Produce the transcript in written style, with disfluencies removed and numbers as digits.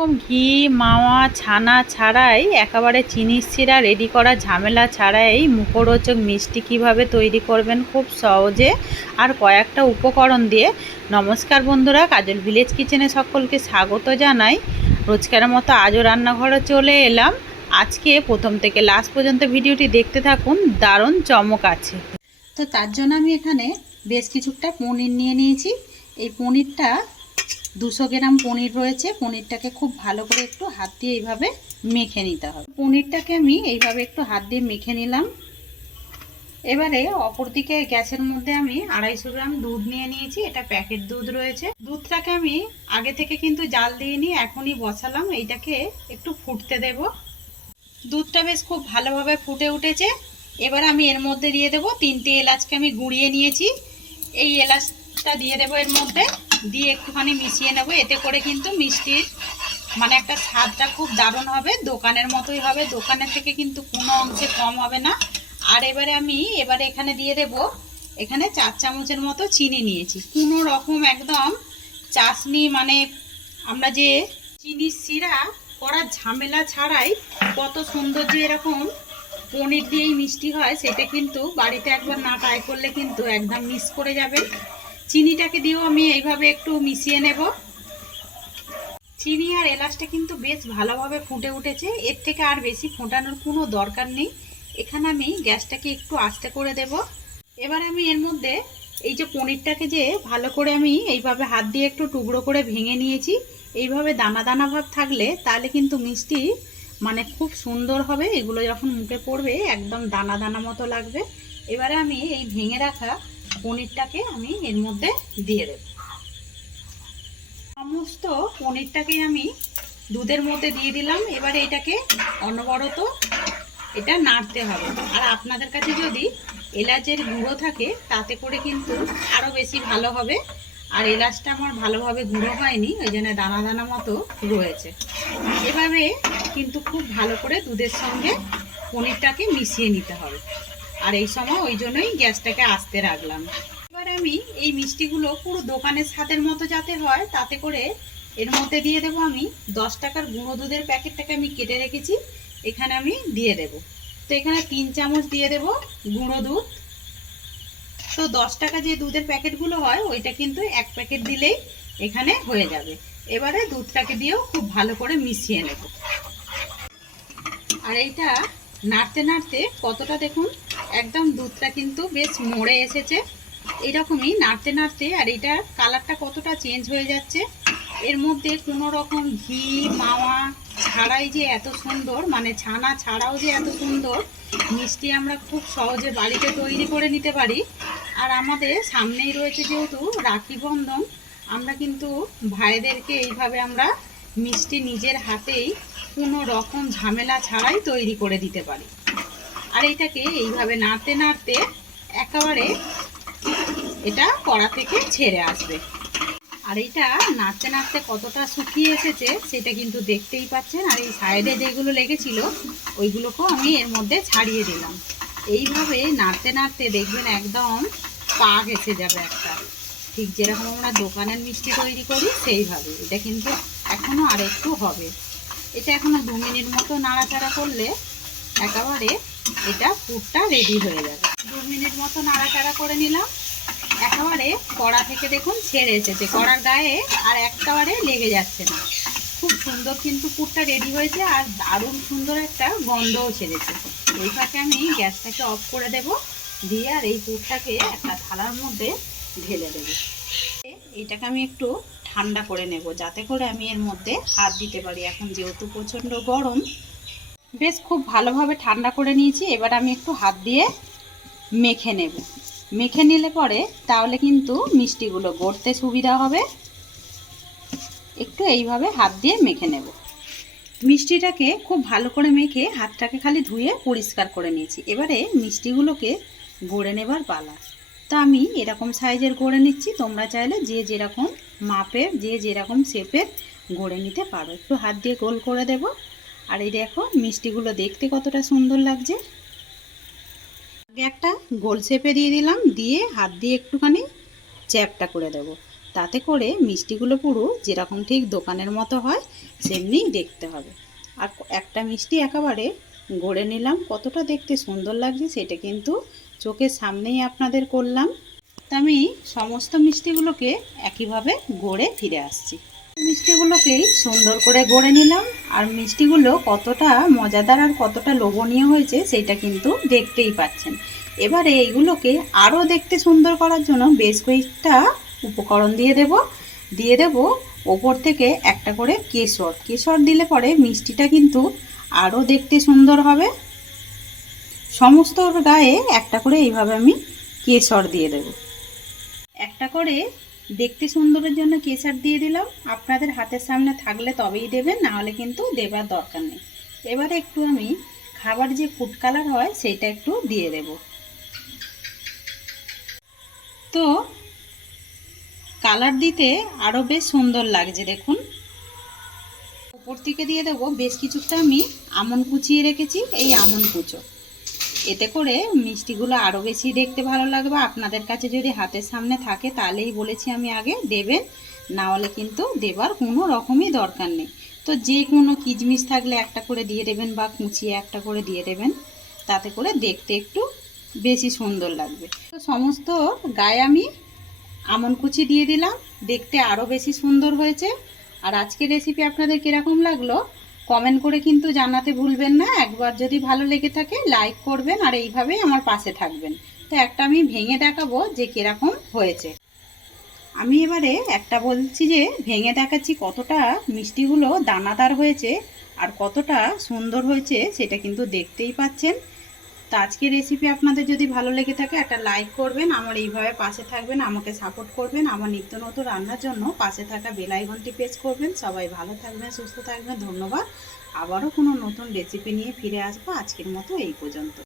রকম ঘি মাওয়া ছানা ছাড়াই একেবারে চিনির শিরা রেডি করা ঝামেলা ছাড়াই মুখরোচক মিষ্টি কিভাবে তৈরি করবেন খুব সহজে আর কয়েকটা উপকরণ দিয়ে। নমস্কার বন্ধুরা, কাজল ভিলেজ কিচেনে সকলকে স্বাগত জানাই। রোজকার মতো আজও রান্নাঘরে চলে এলাম। আজকে প্রথম থেকে লাস্ট পর্যন্ত ভিডিওটি দেখতে থাকুন, দারুণ চমক আছে। তো তার জন্য আমি এখানে বেশ কিছুটা পনির নিয়ে নিয়েছি। এই পনিরটা 200 গ্রাম পনির রয়েছে। পনিরটাকে খুব ভালো করে একটু হাত দিয়ে এইভাবে মেখে নিতে হবে। পনিরটাকে আমি এইভাবে একটু হাত দিয়ে মেখে নিলাম। এবারে অপরদিকে গ্যাসের মধ্যে আমি 250 গ্রাম দুধ নিয়ে নিয়েছি। এটা প্যাকেট দুধ রয়েছে। দুধটাকে আমি আগে থেকে কিন্তু জাল দিয়ে নিয়ে এখনই বসালাম। এইটাকে একটু ফুটতে দেব। দুধটা বেশ খুব ভালোভাবে ফুটে উঠেছে। এবার আমি এর মধ্যে দিয়ে দেব 3টে এলাচকে আমি গুঁড়িয়ে নিয়েছি। এই এলাচটা দিয়ে দেবো এর মধ্যে, দিয়ে একটুখানি মিশিয়ে নেব। এতে করে কিন্তু মিষ্টির মানে একটা স্বাদটা খুব দারুণ হবে, দোকানের মতোই হবে। দোকানের থেকে কিন্তু কোনো অংশে কম হবে না। আর এবারে এখানে দিয়ে দেব, এখানে 4 চামচের মতো চিনি নিয়েছি। কোনো রকম একদম চাশনি মানে আমরা যে চিনির শিরা করার ঝামেলা ছাড়াই কত সুন্দর যে এরকম পনির দিয়েই মিষ্টি হয়, সেটা কিন্তু বাড়িতে একবার না ট্রাই করলে কিন্তু একদম মিস করে যাবে। চিনিটাকে দিয়েও আমি এইভাবে একটু মিশিয়ে নেব। চিনি আর এলাচটা কিন্তু বেশ ভালোভাবে ফুটে উঠেছে। এর থেকে আর বেশি ফোটানোর কোনো দরকার নেই। এখানে আমি গ্যাসটাকে একটু আস্তে করে দেব। এবার আমি এর মধ্যে এই যে পনিরটাকে যে ভালো করে আমি এইভাবে হাত দিয়ে একটু টুকরো করে ভেঙে নিয়েছি। এইভাবে দানা দানা ভাব থাকলে তাহলে কিন্তু মিষ্টি মানে খুব সুন্দর হবে। এগুলো যখন মুখে পড়বে একদম দানা দানা মতো লাগবে। এবারে আমি এই ভেঙে রাখা পনিরটাকে আমি এর মধ্যে দিয়ে দেব। সমস্ত পনিরটাকে আমি দুধের মধ্যে দিয়ে দিলাম। এবারে এটাকে অনবরত এটা নাড়তে হবে। আর আপনাদের কাছে যদি এলাচের গুঁড়ো থাকে তাতে করে কিন্তু আরও বেশি ভালো হবে। আর এলাচটা আমার ভালোভাবে গুঁড়ো হয়নি, ওই জন্য দানা দানা মতো রয়েছে। এভাবে কিন্তু খুব ভালো করে দুধের সঙ্গে পনিরটাকে মিশিয়ে নিতে হবে। আর এই সময় ওই জন্যই গ্যাসটাকে আস্তে রাখলাম। এবার আমি এই মিষ্টিগুলো পুরো দোকানের স্বাদের মতো যাতে হয়, তাতে করে এর মধ্যে দিয়ে দেবো আমি 10 টাকার গুঁড়ো দুধের প্যাকেটটাকে আমি কেটে রেখেছি, এখানে আমি দিয়ে দেব। তো এখানে 3 চামচ দিয়ে দেব গুঁড়ো দুধ। তো 10 টাকা যে দুধের প্যাকেটগুলো হয় ওইটা কিন্তু 1 প্যাকেট দিলেই এখানে হয়ে যাবে। এবারে দুধটাকে দিয়েও খুব ভালো করে মিশিয়ে নেব। আর এইটা নাড়তে নাড়তে কতটা দেখুন একদম দুধটা কিন্তু বেশ মরে এসেছে। এইরকমই নাড়তে নাড়তে আর এটার কালারটা কতটা চেঞ্জ হয়ে যাচ্ছে। এর মধ্যে কোনো রকম ঘি মাওয়া ছাড়াই যে এত সুন্দর, মানে ছানা ছাড়াও যে এত সুন্দর মিষ্টি আমরা খুব সহজে বাড়িতে তৈরি করে নিতে পারি। আর আমাদের সামনেই রয়েছে যেহেতু রাখি বন্ধন, আমরা কিন্তু ভাইদেরকে এইভাবে আমরা মিষ্টি নিজের হাতেই কোনো রকম ঝামেলা ছাড়াই তৈরি করে দিতে পারি। আর এইটাকে এইভাবে নাড়তে নাড়তে একেবারে এটা কড়া থেকে ছেড়ে আসবে। আর এটা নাড়তে নাড়তে কতটা শুকিয়ে এসেছে সেটা কিন্তু দেখতেই পাচ্ছেন। আর এই সাইডে যেগুলো লেগেছিল ওইগুলোকেও আমি এর মধ্যে ছাড়িয়ে দিলাম। এইভাবে নাড়তে নাড়তে দেখবেন একদম পাক এসে যাবে একটা, ঠিক যেরকম আমরা দোকানের মিষ্টি তৈরি করি সেইভাবে। এটা কিন্তু এখনও আর একটু হবে। এটা এখনও 2 মিনিট মতো নাড়াচাড়া করলে একেবারে এটা পুরটা রেডি হয়ে যাবে। 2 মিনিট মতো নাড়াচাড়া করে নিলাম। একেবারে কড়া থেকে দেখুন ছেড়ে এসেছে, কড়ার গায়ে আর একেবারে লেগে যাচ্ছে না। খুব সুন্দর কিন্তু পুরটা রেডি হয়েছে আর দারুণ সুন্দর একটা গন্ধও ছেড়েছে। এই ফাঁকে আমি গ্যাসটাকে অফ করে দেব, দিয়ে আর এই পুরটাকে একটা থালার মধ্যে ঢেলে দেব। এইটাকে আমি একটু ঠান্ডা করে নেব যাতে করে আমি এর মধ্যে হাত দিতে পারি। এখন যেহেতু প্রচণ্ড গরম, বেশ খুব ভালোভাবে ঠান্ডা করে নিয়েছি। এবার আমি একটু হাত দিয়ে মেখে নেব। মেখে নিলে পরে তাহলে কিন্তু মিষ্টিগুলো গড়তে সুবিধা হবে। একটু এইভাবে হাত দিয়ে মেখে নেব। মিষ্টিটাকে খুব ভালো করে মেখে হাতটাকে খালি ধুয়ে পরিষ্কার করে নিয়েছি। এবারে মিষ্টিগুলোকে গড়ে নেবার পালা। তো আমি এরকম সাইজের গড়ে নিচ্ছি, তোমরা চাইলে যে যেরকম মাপের যে যেরকম শেপের গড়ে নিতে পারো। একটু হাত দিয়ে গোল করে দেব। আর এই দেখো মিষ্টিগুলো দেখতে কতটা সুন্দর লাগছে। আগে একটা গোল শেপে দিয়ে দিলাম, দিয়ে হাত দিয়ে একটুখানি চ্যাপটা করে দেব। তাতে করে মিষ্টিগুলো পুরো যেরকম ঠিক দোকানের মতো হয় সেমনিই দেখতে হবে। আর একটা মিষ্টি একেবারে গড়ে নিলাম, কতটা দেখতে সুন্দর লাগছে সেটা কিন্তু চোখের সামনেই আপনাদের করলাম। তা আমি সমস্ত মিষ্টিগুলোকে একইভাবে গড়ে ফিরে আসছি। মিষ্টিগুলোকেই সুন্দর করে গড়ে নিলাম, আর মিষ্টিগুলো কতটা মজাদার আর কতটা লোভনীয় হয়েছে সেটা কিন্তু দেখতেই পাচ্ছেন। এবারে এইগুলোকে আরও দেখতে সুন্দর করার জন্য বেশ কয়েকটা উপকরণ দিয়ে দেব ওপর থেকে একটা করে কেশর দিলে পরে মিষ্টিটা কিন্তু আরও দেখতে সুন্দর হবে। সমস্ত গায়ে একটা করে এইভাবে আমি কেশর দিয়ে দেব। একটা করে দেখতে সুন্দরের জন্য কেশর দিয়ে দিলাম। আপনাদের হাতের সামনে থাকলে তবেই দেবেন, না হলে কিন্তু দেবার দরকার নেই। এবারে একটু আমি খাবার যে ফুড কালার হয় সেটা একটু দিয়ে দেব। তো কালার দিতে আরও বেশ সুন্দর লাগছে দেখুন। উপর থেকে দিয়ে দেবো বেশ কিছুটা আমি আমন্ড কুচিয়ে রেখেছি, এই আমন্ড কুচো। এতে করে মিষ্টিগুলো আরও বেশি দেখতে ভালো লাগবে। আপনাদের কাছে যদি হাতের সামনে থাকে তাহলেই বলেছি আমি আগে দেবেন, না হলে কিন্তু দেবার কোনো রকমই দরকার নেই। তো যে কোনো কিশমিশ থাকলে একটা করে দিয়ে দেবেন বা কুচিয়ে একটা করে দিয়ে দেবেন, তাতে করে দেখতে একটু বেশি সুন্দর লাগবে। তো সমস্ত গায়ে আমি আমন্ড কুচি দিয়ে দিলাম, দেখতে আরও বেশি সুন্দর হয়েছে। আর আজকের রেসিপি আপনাদের কীরকম লাগলো কমেন্ট করে কিন্তু জানাতে ভুলবেন না। একবার যদি ভালো লেগে থাকে লাইক করবেন, আর এইভাবেই আমার পাশে থাকবেন। তো একটা আমি ভেঙে দেখাবো যে কীরকম হয়েছে। আমি এবারে একটা বলছি যে ভেঙে দেখাচ্ছি কতটা মিষ্টিগুলো দানাদার হয়েছে আর কতটা সুন্দর হয়েছে সেটা কিন্তু দেখতেই পাচ্ছেন। তো আজকের রেসিপি আপনাদের যদি ভালো লেগে থাকে একটা লাইক করবেন, আমার এইভাবে পাশে থাকবেন, আমাকে সাপোর্ট করবেন। আমার নিত্য নতুন রান্নার জন্য পাশে থাকা বেল আইকনটি প্রেস করবেন। সবাই ভালো থাকবেন, সুস্থ থাকবেন, ধন্যবাদ। আবারও কোনো নতুন রেসিপি নিয়ে ফিরে আসবো। আজকের মতো এই পর্যন্ত।